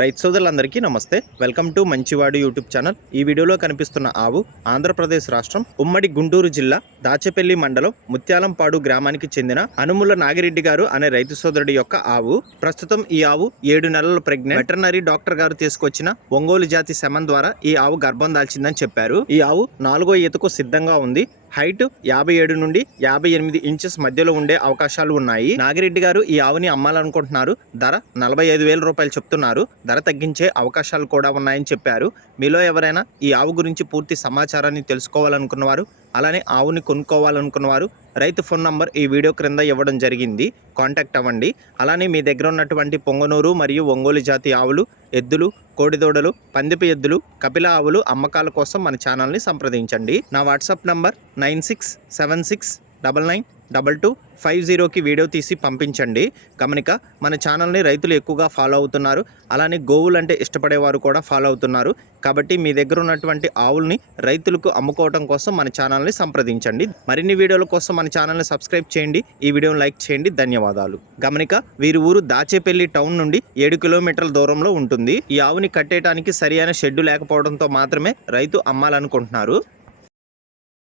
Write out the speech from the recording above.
రైతు సోదరులందరికీ నమస్తే. వెల్కమ్ టు మంచివాడు యూట్యూబ్ ఛానల్. ఈ వీడియోలో కనిపిస్తున్న ఆవు ఆంధ్రప్రదేశ్ రాష్ట్రం ఉమ్మడి గుంటూరు జిల్లా దాచేపల్లి మండలం ముత్యాలంపాడు గ్రామానికి చెందిన అనుముల నాగిరెడ్డి గారు అనే రైతు సోదరుడి యొక్క ఆవు. ప్రస్తుతం ఈ ఆవు ఏడు నెలల ప్రెగ్నెంట్. వెటర్నరీ డాక్టర్ గారు తీసుకొచ్చిన ఒంగోలు జాతి శమన్ ద్వారా ఈ ఆవు గర్భం దాల్చిందని చెప్పారు. ఈ ఆవు నాలుగో ఈతకు సిద్ధంగా ఉంది. హైట్ యాభై ఏడు నుండి యాభై ఎనిమిది ఇంచెస్ మధ్యలో ఉండే అవకాశాలు ఉన్నాయి. నాగిరెడ్డి గారు ఈ ఆవుని అమ్మాలనుకుంటున్నారు. ధర నలభై ఐదు వేల రూపాయలు చెప్తున్నారు. ధర తగ్గించే అవకాశాలు కూడా ఉన్నాయని చెప్పారు. మీలో ఎవరైనా ఈ ఆవు గురించి పూర్తి సమాచారాన్ని తెలుసుకోవాలనుకున్నవారు అలానే ఆవుని కొనుక్కోవాలనుకున్నవారు రైతు ఫోన్ నంబర్ ఈ వీడియో క్రింద ఇవ్వడం జరిగింది. కాంటాక్ట్ అవ్వండి. అలానే మీ దగ్గర ఉన్నటువంటి పొంగనూరు మరియు ఒంగోలు జాతి ఆవులు ఎద్దులు కోడిదూడలు పందిపి ఎద్దులు కపిల ఆవులు అమ్మకాల కోసం మన ఛానల్ని సంప్రదించండి. నా WhatsApp number nine six seven six double nine double two five జీరోకి వీడియో తీసి పంపించండి. గమనిక మన ఛానల్ని రైతులు ఎక్కువగా ఫాలో అవుతున్నారు. అలానే గోవులు అంటే ఇష్టపడేవారు కూడా ఫాలో అవుతున్నారు. కాబట్టి మీ దగ్గర ఉన్నటువంటి ఆవుల్ని రైతులకు అమ్ముకోవడం కోసం మన ఛానల్ని సంప్రదించండి. మరిన్ని వీడియోల కోసం మన ఛానల్ని సబ్స్క్రైబ్ చేయండి. ఈ వీడియోని లైక్ చేయండి. ధన్యవాదాలు. గమనిక వీరి ఊరు దాచేపల్లి టౌన్ నుండి ఏడు కిలోమీటర్ల దూరంలో ఉంటుంది. ఈ ఆవుని కట్టేయడానికి సరి అయిన షెడ్డు లేకపోవడంతో మాత్రమే రైతు అమ్మాలనుకుంటున్నారు.